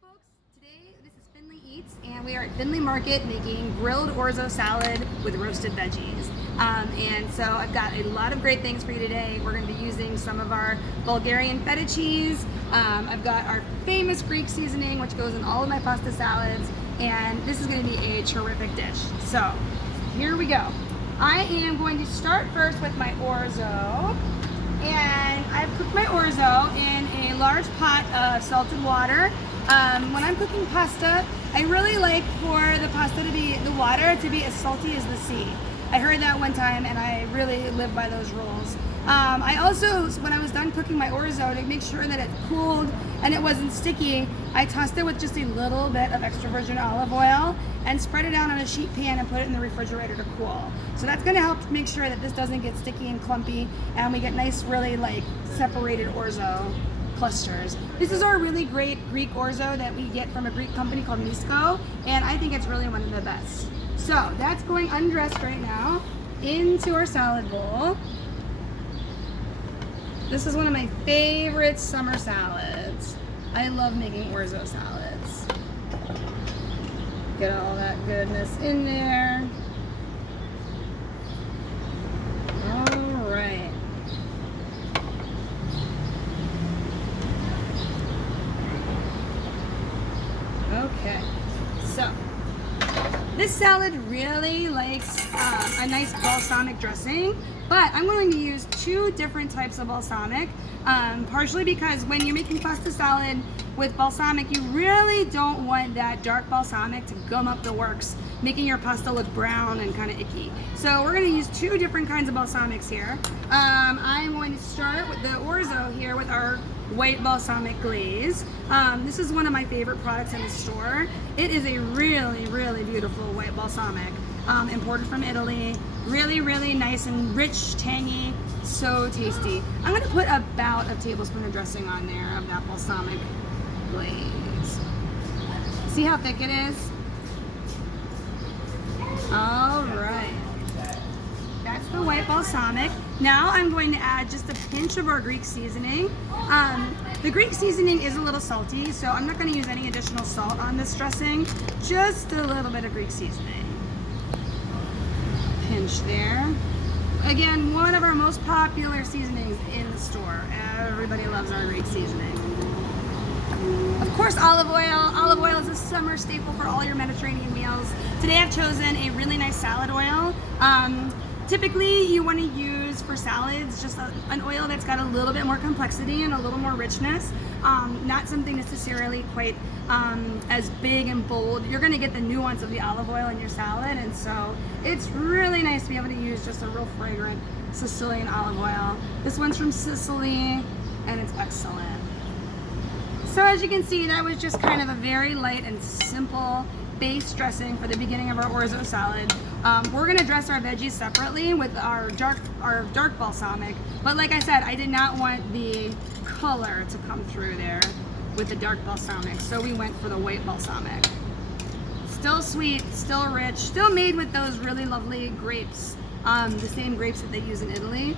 folks, today this is Findlay Eats and we are at Findlay Market making grilled orzo salad with roasted veggies. And so I've got a lot of great things for you today. We're going to be using some of our Bulgarian feta cheese. I've got our famous Greek seasoning which goes in all of my pasta salads, and this is going to be a terrific dish. So here we go. I am going to start first with my orzo. And I've cooked my orzo in a large pot of salted water. When I'm cooking pasta, I really like for the pasta to be, the water to be as salty as the sea. I heard that one time and I really live by those rules. I also, when I was done cooking my orzo, to make sure that it cooled and it wasn't sticky, I tossed it with just a little bit of extra virgin olive oil and spread it out on a sheet pan and put it in the refrigerator to cool. So that's going to help make sure that this doesn't get sticky and clumpy and we get nice, really like separated orzo clusters. This is our really great Greek orzo that we get from a Greek company called Misko, and I think it's really one of the best. So that's going undressed right now into our salad bowl. This is one of my favorite summer salads. I love making orzo salads. Get all that goodness in there. All right. Okay, so this salad really likes a nice balsamic dressing, but I'm going to use two different types of balsamic, partially because when you're making pasta salad with balsamic, you really don't want that dark balsamic to gum up the works, making your pasta look brown and kind of icky. So we're going to use two different kinds of balsamics here. I'm going to start with the orzo here with our white balsamic glaze. This is one of my favorite products in the store. It is a really, really beautiful white balsamic, imported from Italy. Really, really nice and rich, tangy, so tasty. I'm going to put about a tablespoon of dressing on there of that balsamic glaze. See how thick it is? All right. That's the white balsamic. Now I'm going to add just a pinch of our Greek seasoning. The Greek seasoning is a little salty, so I'm not going to use any additional salt on this dressing. Just a little bit of Greek seasoning. Pinch there. Again, one of our most popular seasonings in the store. Everybody loves our Greek seasoning. Of course, olive oil. Olive oil is a summer staple for all your Mediterranean meals. Today I've chosen a really nice salad oil. Typically you want to use for salads just an oil that's got a little bit more complexity and a little more richness. Not something necessarily quite as big and bold. You're going to get the nuance of the olive oil in your salad, and so it's really nice to be able to use just a real fragrant Sicilian olive oil. This one's from Sicily and it's excellent. So as you can see, that was just kind of a very light and simple base dressing for the beginning of our orzo salad. We're going to dress our veggies separately with our dark balsamic, but like I said, I did not want the color to come through there with the dark balsamic, so we went for the white balsamic. Still sweet, still rich, still made with those really lovely grapes, the same grapes that they use in Italy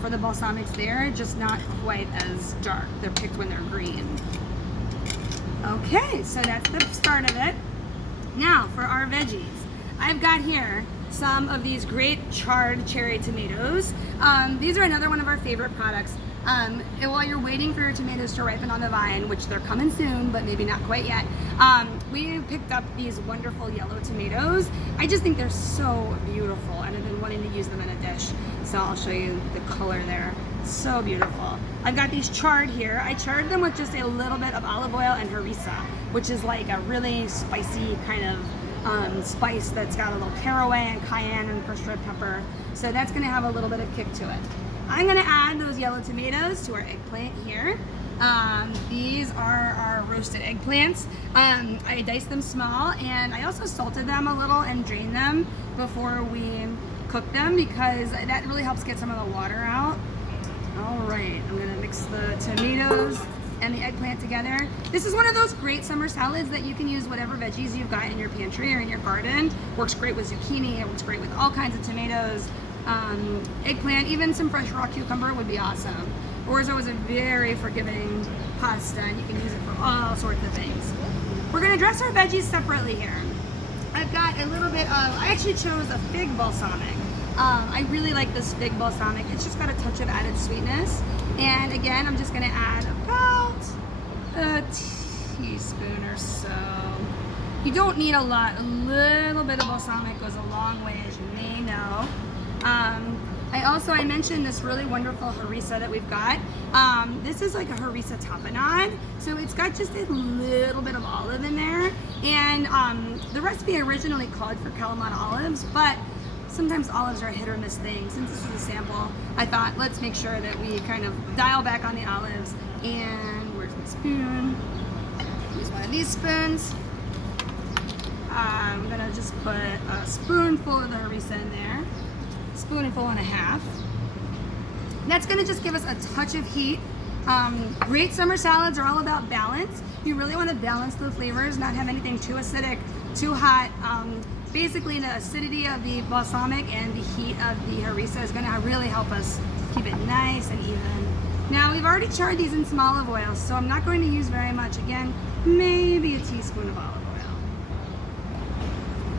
for the balsamics there, just not quite as dark. They're picked when they're green. Okay, so that's the start of it. Now for our veggies. I've got here some of these great charred cherry tomatoes. These are another one of our favorite products. While you're waiting for your tomatoes to ripen on the vine, which they're coming soon, but maybe not quite yet, we picked up these wonderful yellow tomatoes. I just think they're so beautiful, and I've been wanting to use them in a dish. So I'll show you the color there. So beautiful. I've got these charred here. I charred them with just a little bit of olive oil and harissa, which is like a really spicy kind of spice that's got a little caraway and cayenne and crushed red pepper. So that's going to have a little bit of kick to it. I'm going to add those yellow tomatoes to our eggplant here. These are our roasted eggplants. I diced them small, and I also salted them a little and drained them before we cook them because that really helps get some of the water out. All right, I'm going to mix the tomatoes and the eggplant together. This is one of those great summer salads that you can use whatever veggies you've got in your pantry or in your garden. Works great with zucchini, it works great with all kinds of tomatoes, eggplant, even some fresh raw cucumber would be awesome. Orzo is a very forgiving pasta and you can use it for all sorts of things. dress our veggies separately here, I've got a little bit of, I actually chose a fig balsamic. I really like this fig balsamic. It's just got a touch of added sweetness. And again, I'm just gonna add about a teaspoon or so. You don't need a lot. A little bit of balsamic goes a long way, as you may know. I mentioned this really wonderful harissa that we've got. This is like a harissa tapenade, so it's got just a little bit of olive in there. And the recipe originally called for Kalamata olives, but sometimes olives are a hit or miss thing. Since this is a sample, I thought let's make sure that we kind of dial back on the olives. And where's my spoon? Use one of these spoons. I'm gonna just put a spoonful of the harissa in there. Spoonful and a half. That's gonna just give us a touch of heat. Great summer salads are all about balance. You really want to balance the flavors, not have anything too acidic, too hot. Basically, the acidity of the balsamic and the heat of the harissa is gonna really help us keep it nice and even. Now, we've already charred these in some olive oil, so I'm not going to use very much. Again, maybe a teaspoon of olive oil.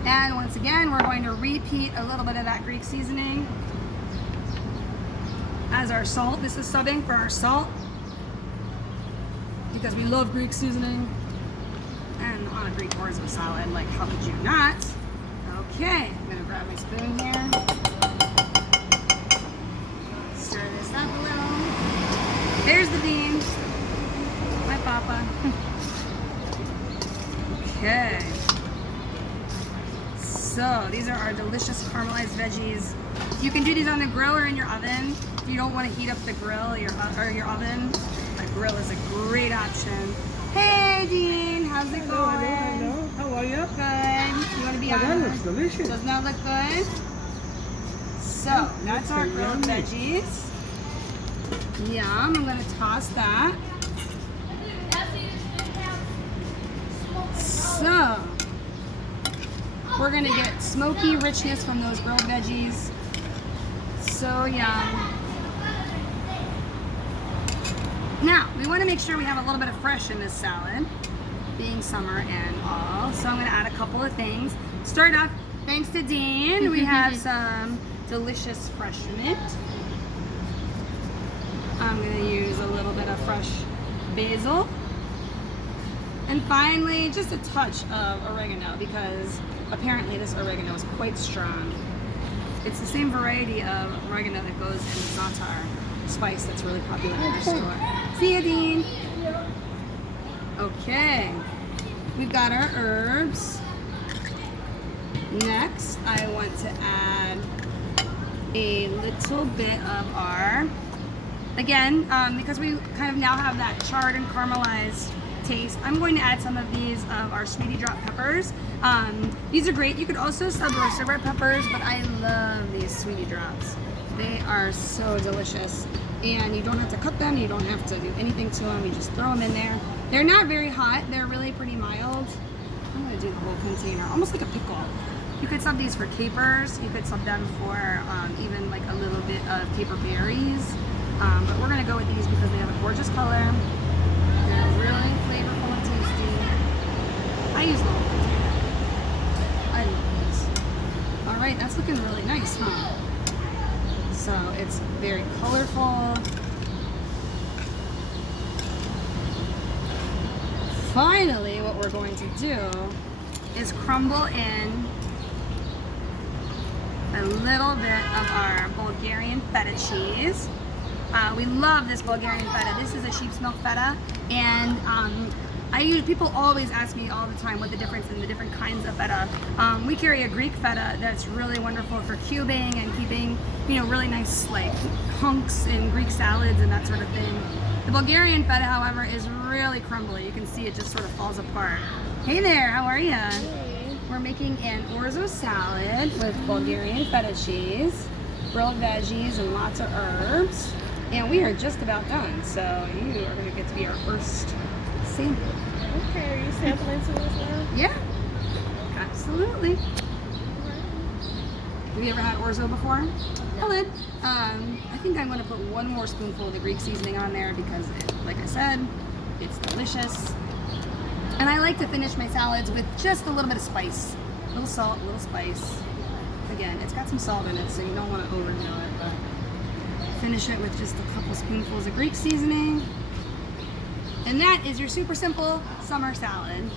And once again, we're going to repeat a little bit of that Greek seasoning as our salt. This is subbing for our salt because we love Greek seasoning. And on a Greek orzo salad, like how could you not? Okay, I'm gonna grab my spoon here. Stir this up a little. There's the beans. My papa. Okay. So these are our delicious caramelized veggies. You can do these on the grill or in your oven. If you don't want to heat up the grill or your oven, a grill is a great option. Hey Dean, how's it going? Hello. How are you? Good. You want to be on? That looks delicious. Doesn't that look good? So that's our grilled veggies. Yum. I'm going to toss that. So we're gonna get smoky richness from those grilled veggies. So yum. Now, we wanna make sure we have a little bit of fresh in this salad, being summer and all. So I'm gonna add a couple of things. Start off, thanks to Dean, we have some delicious fresh mint. I'm gonna use a little bit of fresh basil. And finally, just a touch of oregano because apparently this oregano is quite strong. It's the same variety of oregano that goes in the za'atar spice that's really popular in our store. See you, Dean. Okay, we've got our herbs. Next, I want to add a little bit of our, again, because we kind of now have that charred and caramelized taste, I'm going to add some of these of our sweetie drop peppers. These are great. You could also sub roasted red peppers, but I love these sweetie drops. They are so delicious. And you don't have to cook them, you don't have to do anything to them, you just throw them in there. They're not very hot, they're really pretty mild. I'm gonna do the whole container, almost like a pickle. You could sub these for capers, you could sub them for even like a little bit of caper berries. But we're gonna go with these because they have a gorgeous color. They're really flavorful and tasty. I use the whole container. I love these. All right, that's looking really nice, huh? So it's very colorful. Finally, what we're going to do is crumble in a little bit of our Bulgarian feta cheese. We love this Bulgarian feta. This is a sheep's milk feta, and people always ask me all the time what the difference in the different kinds of feta. We carry a Greek feta that's really wonderful for cubing and keeping, really nice like hunks in Greek salads and that sort of thing. The Bulgarian feta, however, is really crumbly. You can see it just sort of falls apart. Hey there, how are you? Hey. We're making an orzo salad with Bulgarian feta cheese, grilled veggies, and lots of herbs. And we are just about done, so you are going to get to be our first sample. Okay, are you sampling too as well? Yeah, absolutely. Have you ever had orzo before? Hello. I think I'm going to put one more spoonful of the Greek seasoning on there because, like I said, it's delicious. And I like to finish my salads with just a little bit of spice. A little salt, a little spice. Again, it's got some salt in it, so you don't want to overdo it, but finish it with just a couple spoonfuls of Greek seasoning. And that is your super simple summer salad.